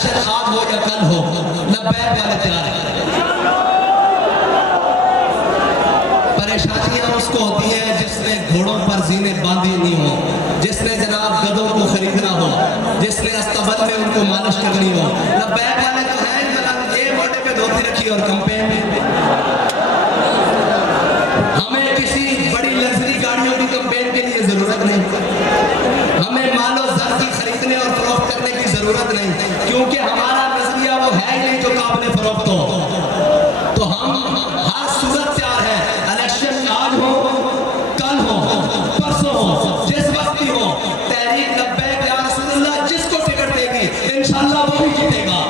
Election आज हो या कल हो, लब्बैक वाले तैयार हैं। परेशानियां उसको होती है जिसने घोड़ों पर जीने बांधी नहीं हो, जिसने जनाब गधों को खरीदना हो, जिसने अस्तबल में उनको मालिश करनी हो। लब्बैक वाले तो हैं, ये मोटे पे धोती रखी और कैंपेन में हमें किसी बड़ी लग्जरी गाड़ियों की कैंपेन के लिए जरूरत नहीं, हमें मालो जर की खरीदने और फरोख्त करने की जरूरत नहीं, क्योंकि हमारा नजरिया वो है ही नहीं जो काबिल फरोख्त हो। तो हम हर सूरत तैयार है, इलेक्शन आज हो, कल हो, परसों हो, जिस वक्त भी हो, तहरीक लब्बैक या रसूलुल्लाह जिसको टिकट देगी इंशाअल्लाह वो भी जीतेगा।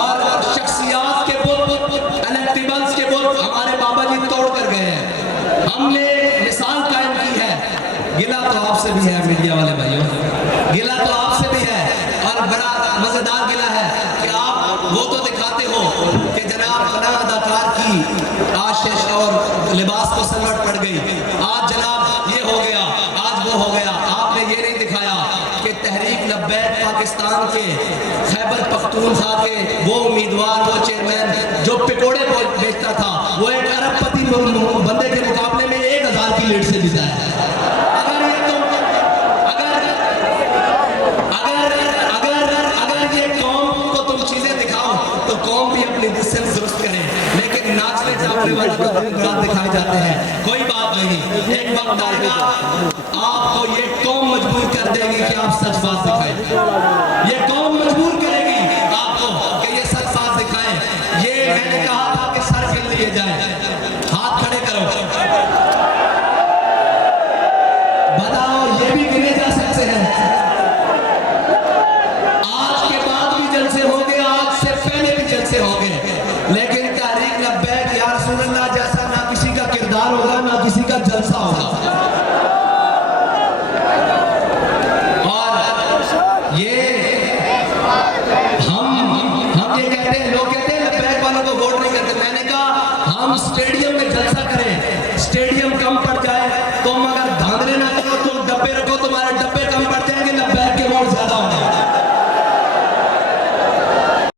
और शख्सियात के बुत, इलेक्टेबल्स के बुत हमारे बाबा जी तोड़ कर गए हैं। हमने मिसाल कायम की है। गिला तो आपसे भी है मीडिया वाले भाइयों, गिला तो आपसे भी है, और बड़ा मजेदार गिला है कि आप वो तो दिखाते हो कि जनाब फला अदाकार की आशीष और लिबास को सलवट पड़ गई, आज जनाब ये हो गया, आज वो हो गया। आपने ये नहीं दिखाया कि तहरीक लब्बैक पाकिस्तान के खैबर पख्तूनख्वा के वो उम्मीदवार, वो चेयरमैन जो पकोड़े बेचता था, वो एक अरबपति बंदे के मुकाबले में 1000 की लीड से जीता है। अगर ये कौम को तुम चीजें दिखाओ तो कौम भी अपनी डिस्टेंस दुरुस्त करे, लेकिन नाचने जाने वाला तो दिन रात दिखाए जाते हैं। कोई बात नहीं, एक वक्त आएगा आपको ये कौम मजबूर कर देगी कि आप सच बात दिखाएं। ये कौम मजबूर करेगी आपको कि ये सच बात दिखाएं। ये मैंने कहा था कि सर गिन लिए जाए, हाथ खड़े करो, बताओ ये भी गिने जा सकते हैं। आज के बाद भी जलसे होंगे, आज से पहले भी जलसे होंगे, लेकिन तहरीक लब्बैक या रसूलुल्लाह जैसा ना किसी का किरदार होगा, ना किसी का जलसा होगा।